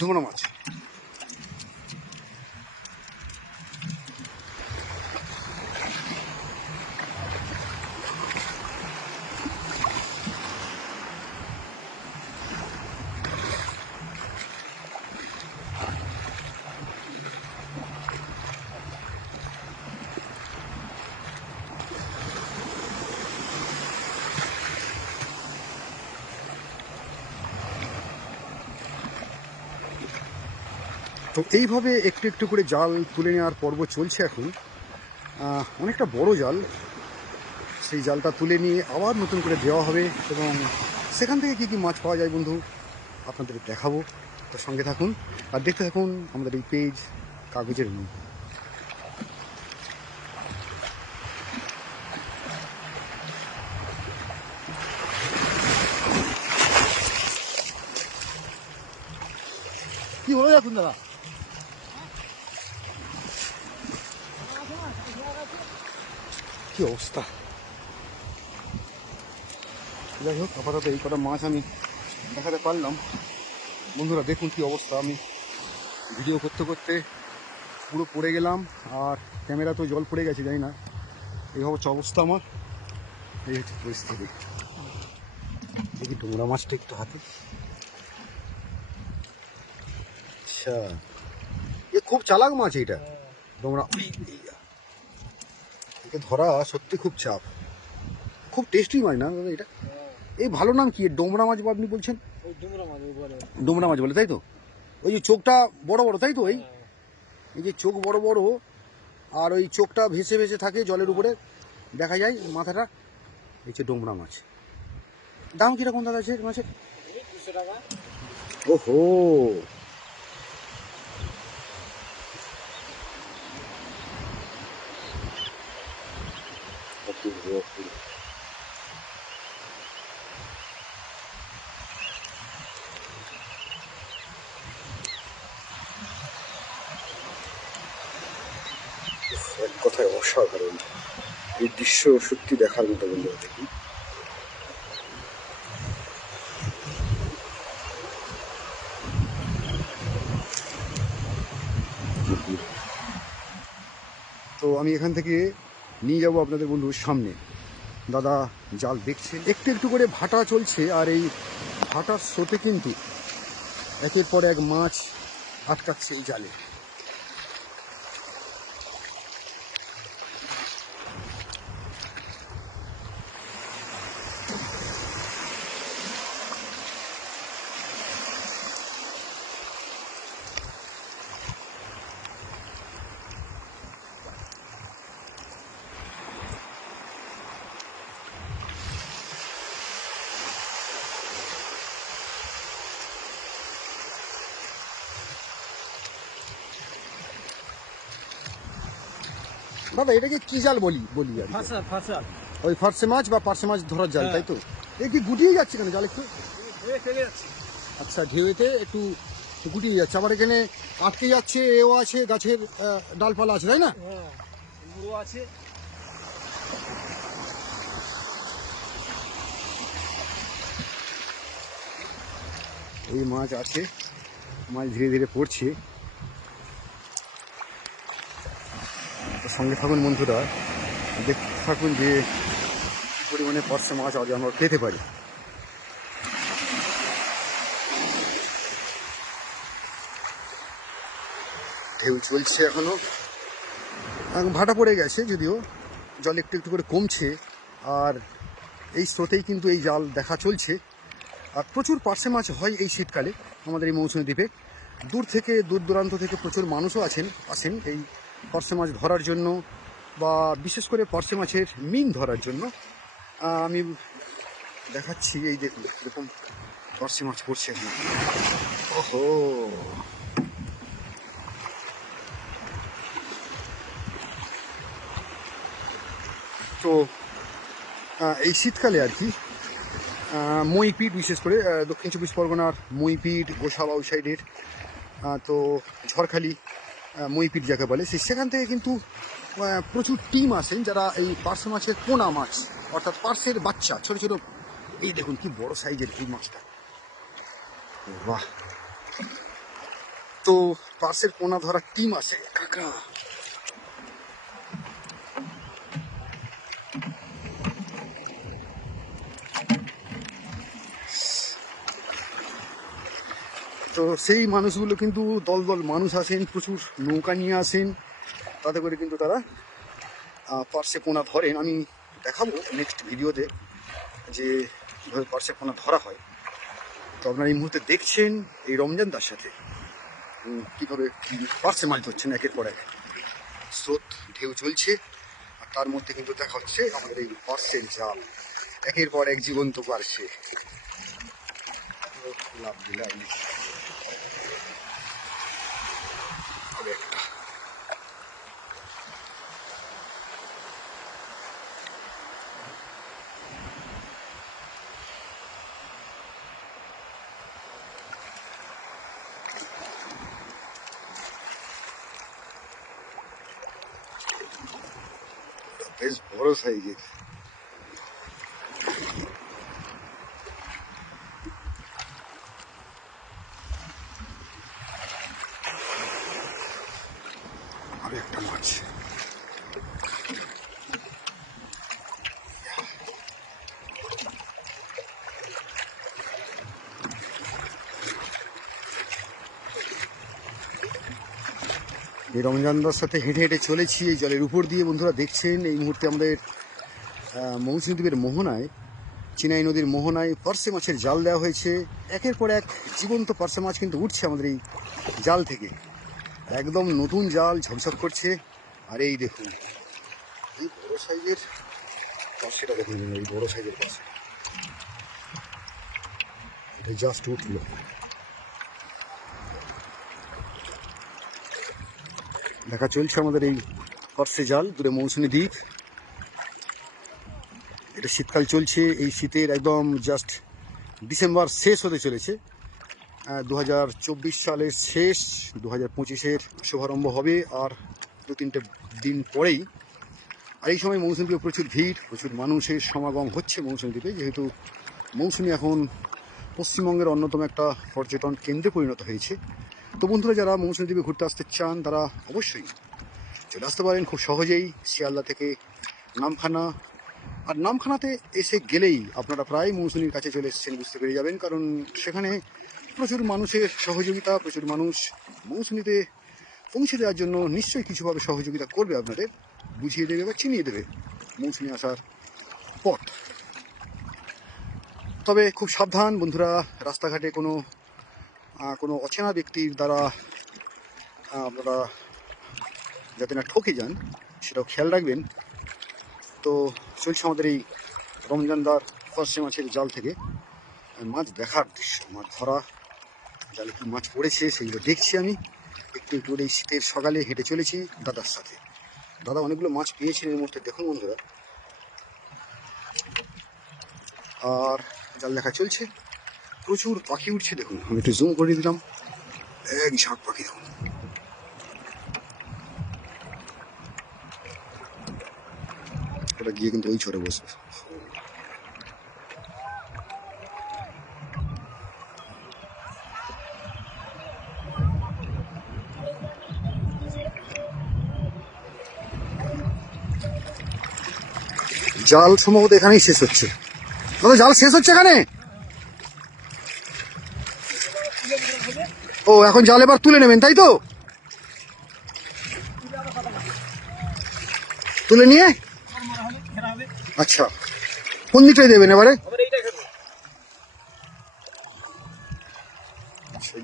ডুমরা মাছ তো এইভাবে একটু একটু করে জাল তুলে নেওয়ার পর্ব চলছে এখন। অনেকটা বড় জাল। সেই জালটা তুলে নিয়ে আবার নতুন করে দেওয়া হবে এবং সেখান থেকে কী কী মাছ পাওয়া যায় বন্ধু আপনাদের দেখাবো। তো সঙ্গে থাকুন আর দেখতে থাকুন আমাদের এই পেজ কাগজের নৌ কি হলো এখন দাদা? কি অবস্থা? যাই হোক, আপাতত এই কটা মাছ আমি দেখাতে পারলাম। বন্ধুরা, দেখুন কি অবস্থা। আমি ভিডিও করতে করতে পুরো পড়ে গেলাম, আর ক্যামেরা তো জল পড়ে গেছে, জানি না। এই হচ্ছে অবস্থা আমার। এই হচ্ছে পরিস্থিতি। দেখি ডোমরা মাছটা একটু হাতে। আচ্ছা। এ, খুব চালাক মাছ এইটা। ডোমরা একে ধরা সত্যি খুব চাপ। খুব টেস্টি মাছ না দাদা এটা? এই ভালো নাম কি? ডোমরা মাছ আপনি বলছেন? ডুমরা মাছ বলে। তাই তো? ওই যে চোখটা বড় বড় তাই তো এই? এই যে চোখ বড় বড় আর ওই চোখটা ভেসে ভেসে থাকে জলের উপরে দেখা যায় মাথাটা। এই হচ্ছে ডোমরা মাছ। দাম কীরকম দাদা আছে মাছের? ওহো! অপূর্ব এক কথায় অসাধারণ। এই দৃশ্য সত্যি দেখার মতো বন্ধুরা দেখুন তো আমি এখান থেকে নিয়ে যাব আপনাদের বন্ধুর সামনে। দাদা, জাল দেখছে? একটু একটু করে ভাটা চলছে আর এই ভাটার স্রোতে কিন্তু একের পর এক মাছ আটকাচ্ছে এই জালে। দাদা এটাকে কি জাল বলি বলি আর ওই ফার্সে মাছ বা পার্সে মাছ ধরার জাল হ্যাঁ। তাই তো? এ কি গুটিয়ে যাচ্ছে কেন জাল একটু? আচ্ছা ঢেউতে একটু গুটিয়ে যাচ্ছে। আবার এখানে আটকে যাচ্ছে এও আছে গাছের ডালপালা আছে তাই না? হ্যাঁ আছে। এই মাছ আছে মাছ ধীরে ধীরে পড়ছে। সঙ্গে থাকুন বন্ধুরা। দেখতে থাকুন যে পরিমাণে পার্সে মাছ আজ আমরা পেতে পারি। ঢেউ চলছে এখনও। এখন ভাটা পড়ে গেছে যদিও, জল একটু একটু করে কমছে। আর এই স্রোতেই কিন্তু এই জাল দেখা চলছে। আর প্রচুর পার্সে মাছ হয় এই শীতকালে আমাদের এই মৌসুমী দ্বীপে। দূর থেকে, দূর দূরান্ত থেকে প্রচুর মানুষও আছেন, আসেন এই পার্সে মাছ ধরার জন্য বা বিশেষ করে পার্সে মাছের মিন ধরার জন্য আমি দেখাচ্ছি এই দেখুন এরকম পার্সে মাছ পড়ছে ওহো! তো এই শীতকালে আর কি আহ, মইপিট বিশেষ করে দক্ষিণ চব্বিশ পরগনার মইপিট গোসাবা ওই সাইডের তো ঝড়খালি মইপিট যাকে বলে, সে সেখান থেকে কিন্তু প্রচুর টিম আসেন যারা এই পার্শে মাছের পোনা মাছ, অর্থাৎ পার্সের বাচ্চা, ছোট ছোট। এই দেখুন কি বড় সাইজের এই মাছটা। বাহ। তো পার্সের পোনা ধরার টিম আসে কাকা। তো সেই মানুষগুলো কিন্তু দল দল মানুষ আসেন, প্রচুর নৌকা নিয়ে আসেন। তাতে করে কিন্তু তারা পার্সে পোনা ধরেন। আমি দেখাবো নেক্সট ভিডিওতে যে কীভাবে পার্সে পোনা ধরা হয়। তো আপনারা এই মুহূর্তে দেখছেন এই রমজান দার সাথে কীভাবে পার্সে মাছ ধরছেন একের পর এক। স্রোত, ঢেউ চলছে, আর তার মধ্যে কিন্তু দেখা হচ্ছে আমাদের এই পার্সের জাল। একের পর এক জীবন্ত পার্সে লাভ দিলা বেশ বড় সাইজের আরে একটা মাছ এই রমজানদার সাথে হেঁটে হেঁটে চলেছি, এই জলের উপর দিয়ে বন্ধুরা দেখছেন, এই মুহূর্তে আমাদের মৌসুমী দ্বীপের মোহনায়, চিনাই নদীর মোহনায় পার্সে মাছের জাল দেওয়া হয়েছে। একের পর এক জীবন্ত পার্সে মাছ কিন্তু উঠছে আমাদের এই জাল থেকে। একদম নতুন জাল ঝকঝক করছে, আর এই দেখুন, এই বড় সাইজের পার্সেটা দেখুন, এই বড় সাইজের পার্সে এটা জাস্ট উঠল। দেখা চলছে আমাদের এই পার্সে জাল দূরে মৌসুমী দ্বীপ। এটা শীতকাল চলছে, এই শীতের একদম জাস্ট ডিসেম্বর শেষ হতে চলেছে। দু হাজার চব্বিশ সালের শেষ দু হাজার পঁচিশের শুভারম্ভ হবে, আর দু তিনটে দিন পরেই। আর এই সময় মৌসুমী দ্বীপে প্রচুর ভিড়, প্রচুর মানুষের সমাগম হচ্ছে মৌসুমী দ্বীপে, যেহেতু মৌসুমী এখন পশ্চিমবঙ্গের অন্যতম একটা পর্যটন কেন্দ্রে পরিণত হয়েছে। তো বন্ধুরা, যারা মৌসুমী দ্বীপে ঘুরতে আসতে চান, তারা অবশ্যই চলে আসতে পারেন খুব সহজেই শিয়ালদা থেকে নামখানা। আর নামখানাতে এসে গেলেই আপনারা প্রায় মৌসুমীর কাছে চলে এসেছেন, বুঝতে পেরে যাবেন। কারণ সেখানে প্রচুর মানুষের সহযোগিতা, প্রচুর মানুষ মৌসুমীতে পৌঁছে দেওয়ার জন্য নিশ্চয়ই কিছুভাবে সহযোগিতা করবে আপনাদের। বুঝিয়ে দেবে বা চিনিয়ে দেবে মৌসুমী আসার পথ। তবে খুব সাবধান বন্ধুরা, রাস্তাঘাটে কোনো কোনো অচেনা ব্যক্তির দ্বারা আপনারা যাতে না ঠকে যান, সেটাও খেয়াল রাখবেন। তো চলছে আমাদের এই রমজানদার ফসে মাছের জাল থেকে মাছ দেখার দৃশ্য, মাছ ধরা, জালে কি মাছ পড়েছে সেইগুলো দেখছি আমি। একটু একটু এই শীতের সকালে হেঁটে চলেছি দাদার সাথে। দাদা অনেকগুলো মাছ পেয়েছেন এর মধ্যে দেখুন বন্ধুরা। আর জাল দেখা চলছে। প্রচুর পাখি উঠছে দেখুন। আমি একটু জুম করে দিলাম। এক ঝাঁক পাখি দেখুন। ওটা গিয়ে কিন্তু ওই চড়ে বসবে জাল সম্ভবত এখানেই শেষ হচ্ছে। দাদা জাল শেষ হচ্ছে এখানে? ও এখন জাল এবার তুলে নেবেন তাই তো? তুলে নিয়ে? আচ্ছা। কোন দিকটায় দেবেন এবারে?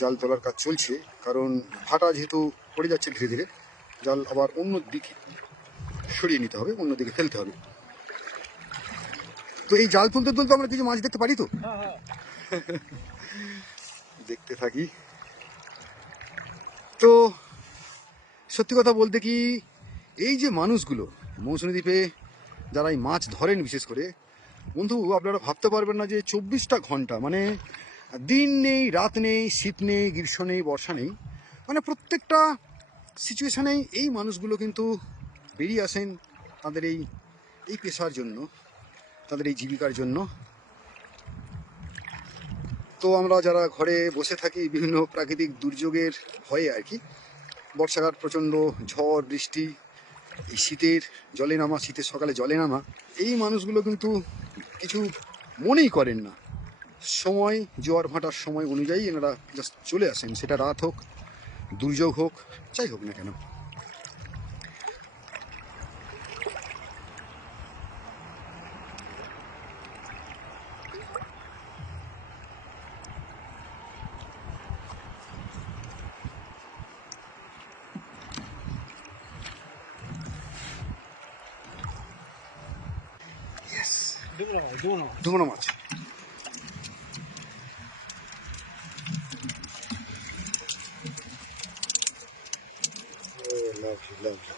জাল তোলার কাজ চলছে কারণ ভাটা যেহেতু পড়ে যাচ্ছে ধীরে ধীরে জাল আবার অন্য দিকে সরিয়ে নিতে হবে অন্য দিকে ফেলতে হবে। তো এই জাল তুলতে তুলতে আমরা কিছু মাছ দেখতে পারি তো? হ্যাঁ হ্যাঁ। দেখতে থাকি। তো সত্যি কথা বলতে কি, এই যে মানুষগুলো, মৌসুমী দ্বীপে যারা এই মাছ ধরেন বিশেষ করে, বন্ধু, আপনারা ভাবতে পারবেন না যে চব্বিশটা ঘণ্টা মানে দিন নেই, রাত নেই, শীত নেই, গ্রীষ্ম নেই, বর্ষা নেই মানে প্রত্যেকটা সিচুয়েশানেই এই মানুষগুলো কিন্তু বেরিয়ে আসেন তাদের এই এই পেশার জন্য, তাদের এই জীবিকার জন্য। তো আমরা যারা ঘরে বসে থাকি, বিভিন্ন প্রাকৃতিক দুর্যোগের ভয়ে আর কি, বর্ষাকাল প্রচণ্ড ঝড়, বৃষ্টি, এই শীতের জলে নামা, শীতের সকালে জলে নামা, এই মানুষগুলো কিন্তু কিছু মনেই করেন না। সময়, জোয়ার ভাটার সময় অনুযায়ী এনারা জাস্ট চলে আসেন। সেটা রাত হোক, দুর্যোগ হোক, যাই হোক না কেন। ডুবো না ডুবো না ডুমনো মাছ Oh, lovely, lovely.